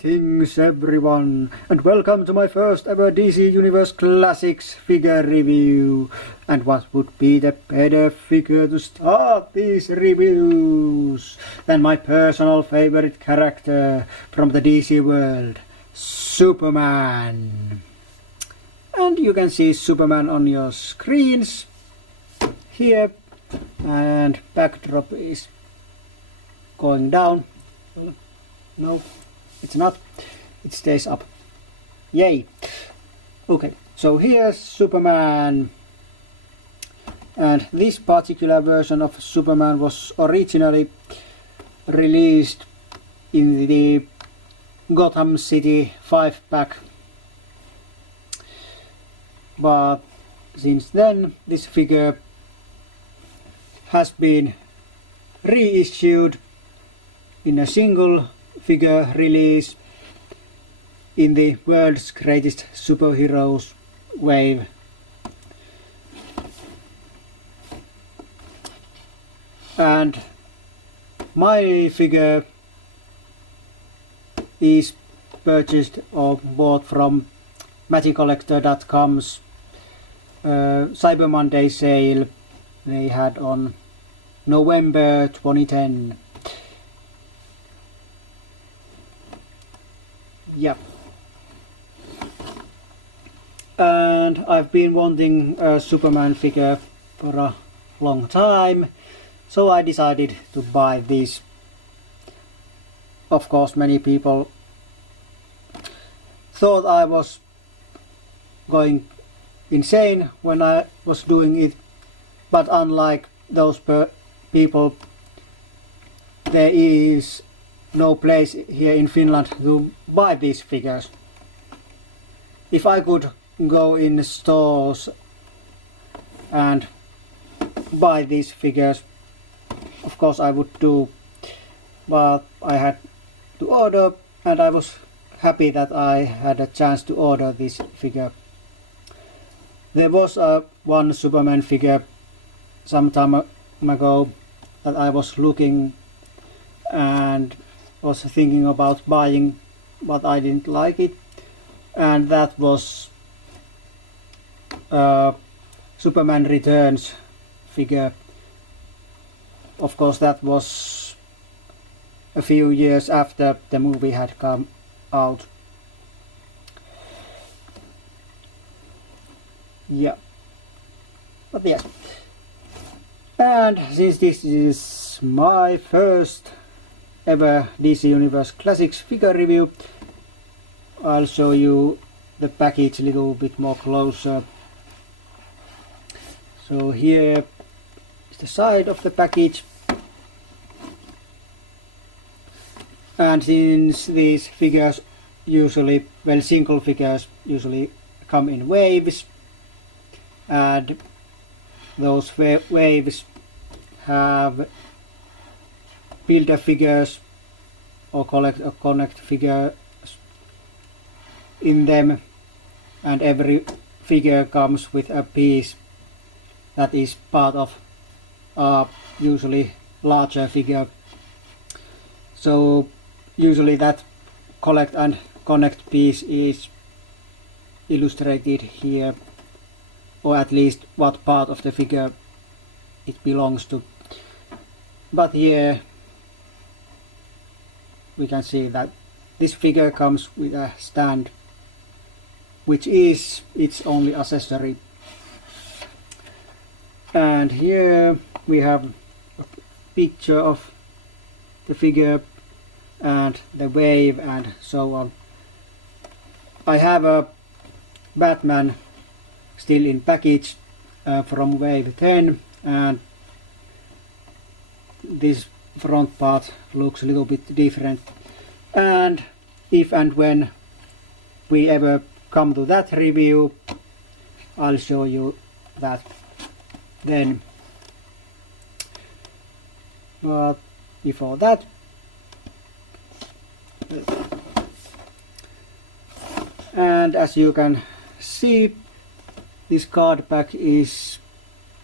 Greetings everyone, and welcome to my first ever DC Universe Classics figure review. And what would be the better figure to start these reviews than my personal favorite character from the DC world, Superman. And you can see Superman on your screens here, and backdrop is going down. No, it's not. It stays up. Yay! Okay, so here's Superman. And this particular version of Superman was originally released in the Gotham City 5-pack. But since then, this figure has been reissued in a single figure release in the World's Greatest Superheroes wave. And my figure is purchased or bought from MagicCollector.com's Cyber Monday sale they had on November 2010. Yep. And I've been wanting a Superman figure for a long time, so I decided to buy this. Of course, many people thought I was going insane when I was doing it, but unlike those people, there is no place here in Finland to buy these figures. If I could go in stores and buy these figures, of course I would do, but I had to order, and I was happy that I had a chance to order this figure. There was one Superman figure some time ago that I was looking and was thinking about buying, but I didn't like it, and that was Superman Returns figure. Of course, that was a few years after the movie had come out. Yeah, but yes. And since this is my first ever DC Universe Classics figure review, I'll show you the package a little bit more closer. So here is the side of the package, and since these figures usually, well, single figures usually come in waves, and those waves have builder figures or connect figures in them, and every figure comes with a piece that is part of a usually larger figure. So usually that collect and connect piece is illustrated here, or at least what part of the figure it belongs to. But here we can see that this figure comes with a stand, which is its only accessory. And here we have a picture of the figure and the wave and so on. I have a Batman still in package from wave 10, and this front part looks a little bit different, and if and when we ever come to that review, I'll show you that then. But before that, and as you can see, this card pack is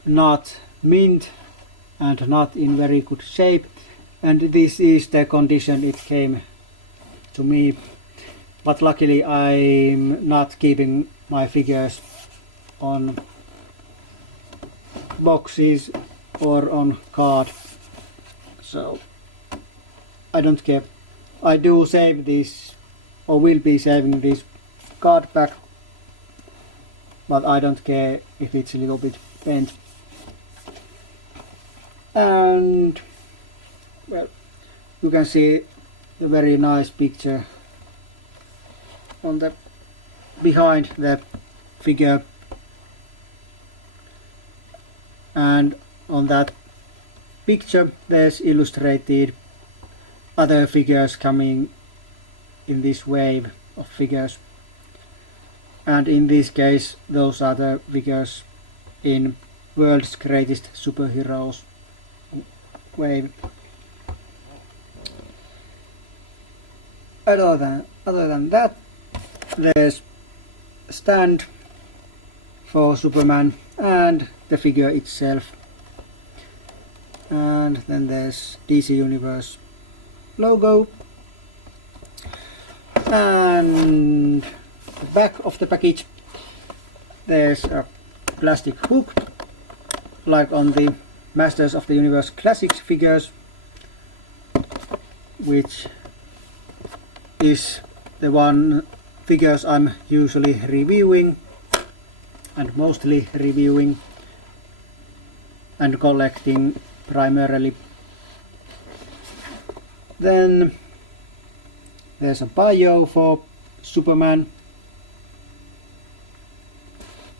not mint and not in very good shape, and this is the condition it came to me. but luckily I'm not keeping my figures on boxes or on card, so I don't care. I do save this, or will be saving this card back, but I don't care if it's a little bit bent. And well, you can see the very nice picture on the behind the figure, and on that picture there's illustrated other figures coming in this wave of figures, and in this case those are the figures in World's Greatest Superheroes wave. Other than that, there's a stand for Superman and the figure itself, and then there's DC Universe logo, and the back of the package there's a plastic hook like on the Masters of the Universe Classics figures, which is the one figures I'm usually reviewing and mostly reviewing and collecting primarily. Then there's a bio for Superman,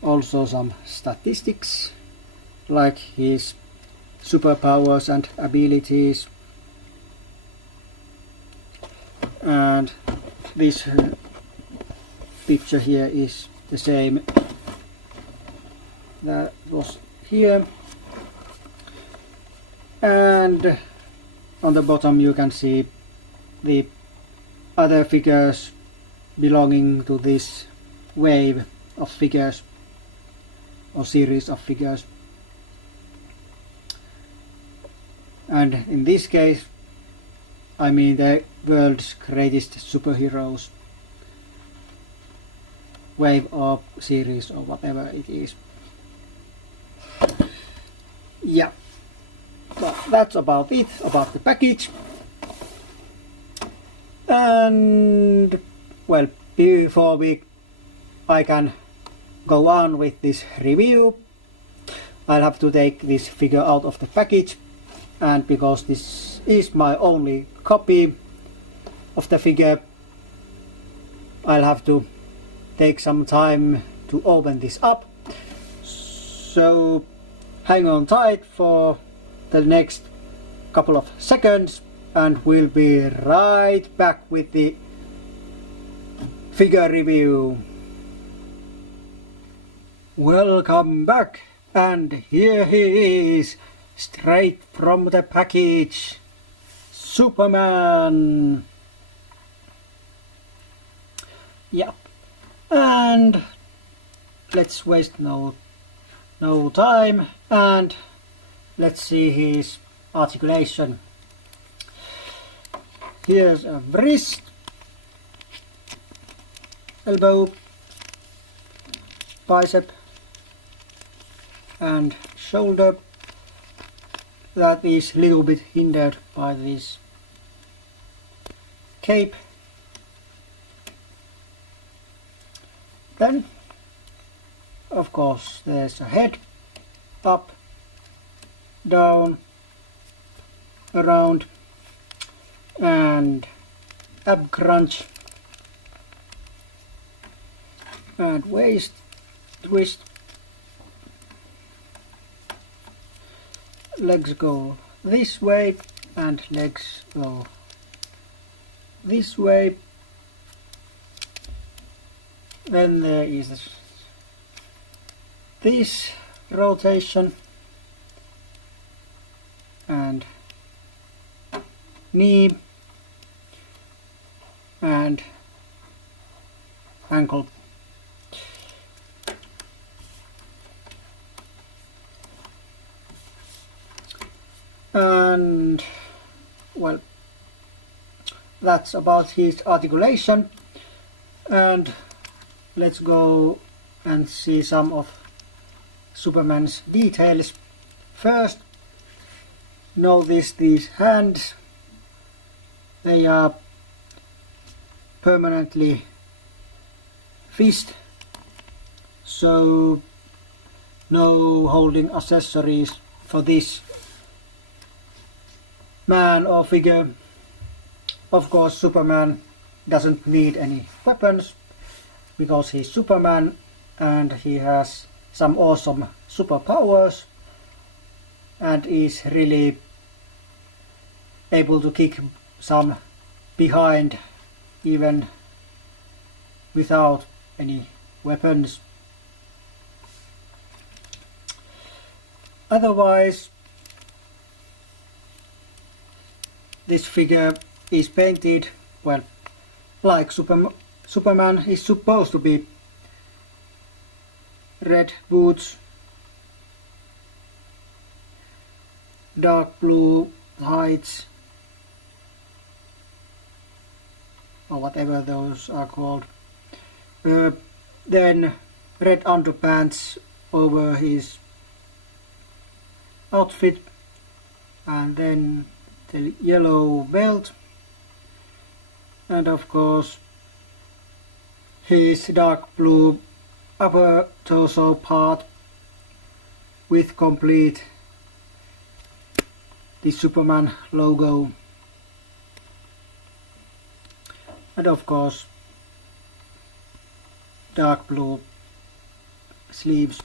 also some statistics like his superpowers and abilities, and this picture here is the same that was here, and on the bottom you can see the other figures belonging to this wave of figures or series of figures. And in this case I mean the World's Greatest Superheroes wave or series or whatever it is. Yeah, but that's about it about the package. And well, before I can go on with this review, I'll have to take this figure out of the package, and because this is my only copy of the figure, I'll have to take some time to open this up, so hang on tight for the next couple of seconds and we'll be right back with the figure review. Welcome back, and here he is, straight from the package, Superman. Yep, and let's waste no time and let's see his articulation. Here's a wrist, elbow, bicep and shoulder that is a little bit hindered by this cape. Then of course there's a head, up, down, around, and ab crunch, and waist twist. Legs go this way and legs go this way. Then there is this rotation and knee and ankle. And well, that's about his articulation. And let's go and see some of Superman's details. First, notice these hands. They are permanently fist, so no holding accessories for this man or figure. Of course, Superman doesn't need any weapons because he's Superman and he has some awesome superpowers and is really able to kick some behind even without any weapons. Otherwise, this figure is painted, well, like Superman is supposed to be. Red boots, dark blue tights, or whatever those are called. Then red underpants over his outfit, and then the yellow belt, and of course his dark blue upper torso part with complete the Superman logo, and of course dark blue sleeves.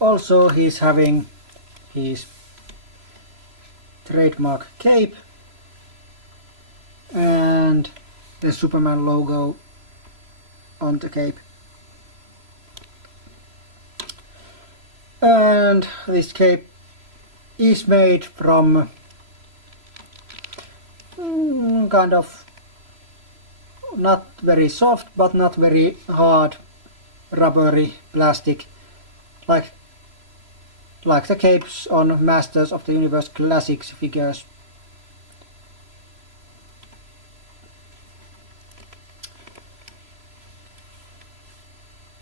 Also, he's having his trademark cape and the Superman logo on the cape. And this cape is made from kind of not very soft but not very hard rubbery plastic, like the capes on Masters of the Universe Classics figures.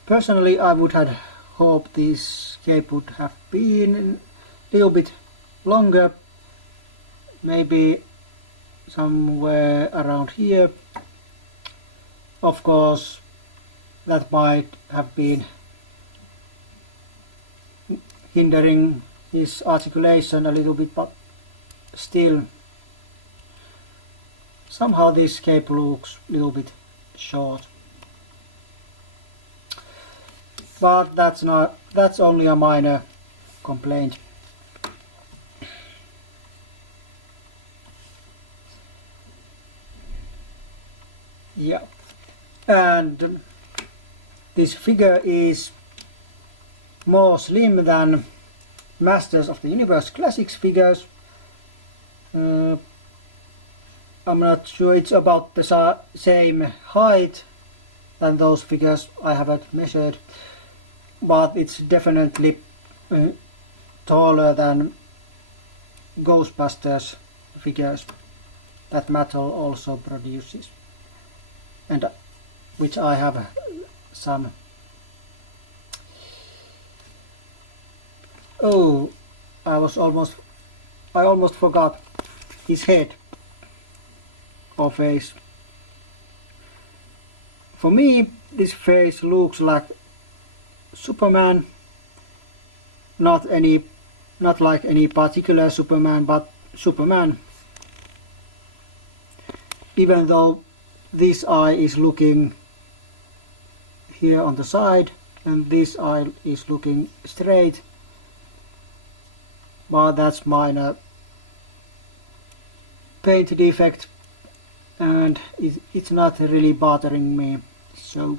Personally, I would have hoped this cape would have been a little bit longer, maybe somewhere around here. Of course, that might have been hindering his articulation a little bit, but still, somehow this cape looks a little bit short. But that's only a minor complaint. Yeah, and this figure is more slim than Masters of the Universe Classics figures. I'm not sure, it's about the same height than those figures. I haven't measured, but it's definitely taller than Ghostbusters figures that Mattel also produces, and which I have some. Oh, I almost forgot his head or face. For me, this face looks like Superman, not like any particular Superman, but Superman. Even though this eye is looking here on the side and this eye is looking straight, but that's minor paint defect and it's not really bothering me. So,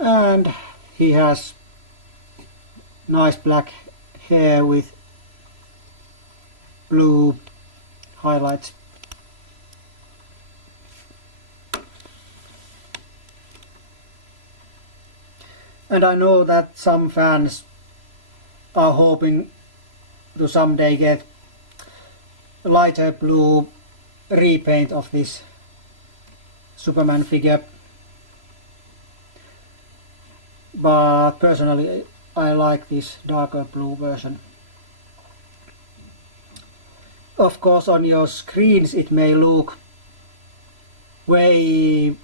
and he has nice black hair with blue highlights. And I know that some fans are hoping to someday get a lighter blue repaint of this Superman figure, but personally I like this darker blue version. Of course, on your screens it may look way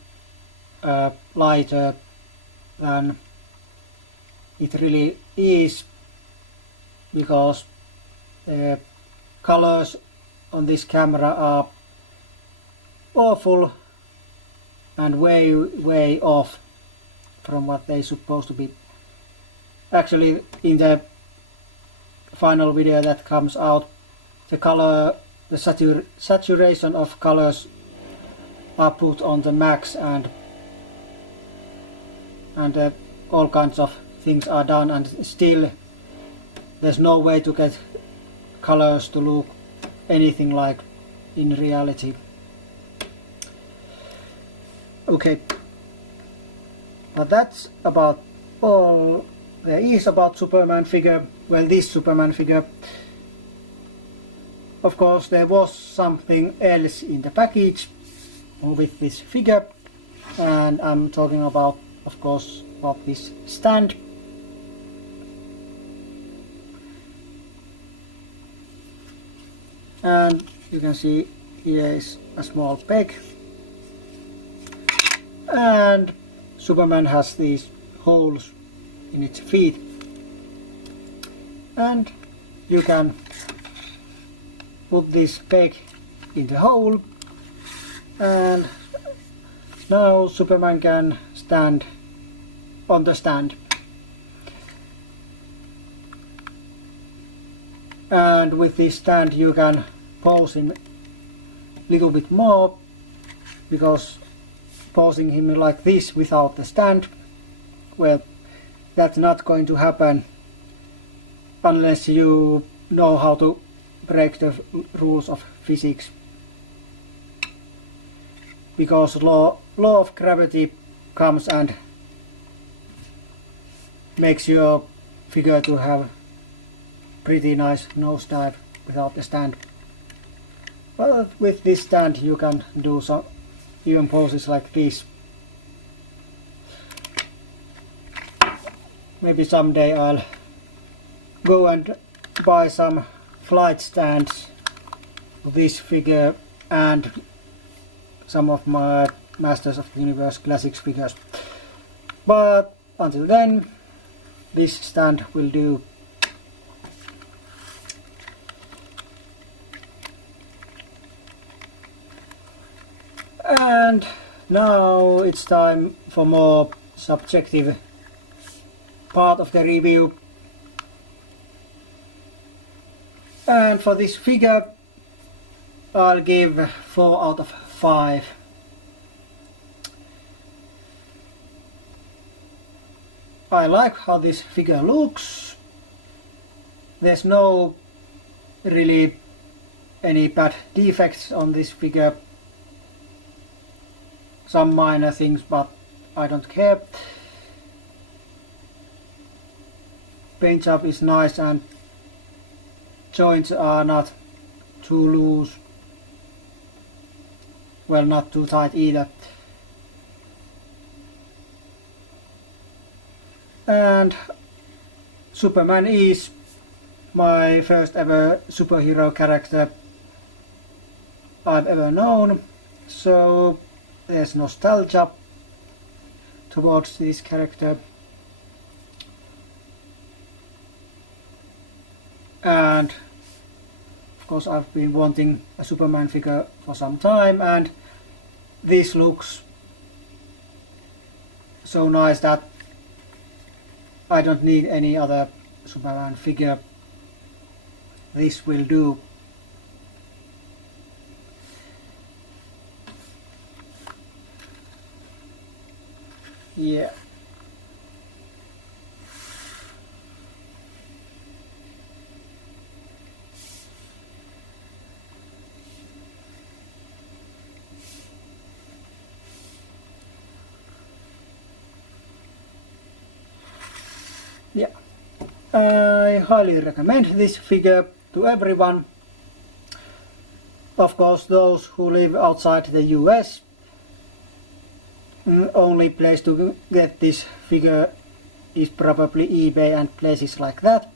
lighter than it really is, because the colors on this camera are awful and way off from what they're supposed to be. Actually, in the final video that comes out, the saturation of colors are put on the max, and all kinds of things are done, and still there's no way to get colors to look anything like in reality. Okay, but that's about all there is about Superman figure. Well, this Superman figure. Of course, there was something else in the package with this figure, and I'm talking about, of course, about this stand. And you can see here is a small peg, and Superman has these holes in its feet, and you can put this peg in the hole, and now Superman can stand on the stand. And with this stand you can pose him a little bit more, because posing him like this without the stand, well, that's not going to happen unless you know how to break the rules of physics, because law of gravity comes and makes your figure to have pretty nice nosedive without the stand. But with this stand you can do some even poses like this. Maybe someday I'll go and buy some flight stands for this figure and some of my Masters of the Universe Classics figures. But until then, this stand will do. And now it's time for more subjective part of the review. And for this figure I'll give 4 out of 5. I like how this figure looks. There's no really any bad defects on this figure. Some minor things, but I don't care. Paint job is nice and joints are not too loose. Well, not too tight either. And Superman is my first ever superhero character I've ever known, so there's nostalgia towards this character. And of course I've been wanting a Superman figure for some time, and this looks so nice that I don't need any other Superman figure. This will do. Yeah. Yeah. I highly recommend this figure. to everyone. Of course, those who live outside the US, only place to get this figure is probably eBay and places like that.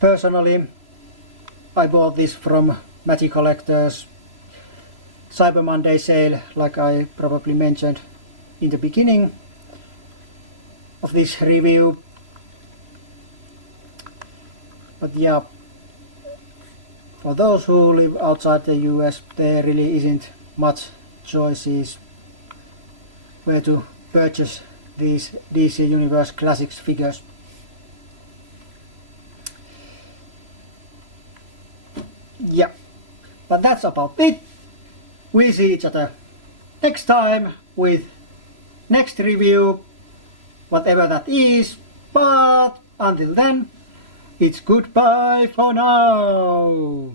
Personally, I bought this from Magic Collector's Cyber Monday sale, like I probably mentioned in the beginning of this review. But yeah, for those who live outside the US, there really isn't much choices where to purchase these DC Universe Classics figures. Yeah, but that's about it. We see each other next time with next review, whatever that is, but until then, it's goodbye for now.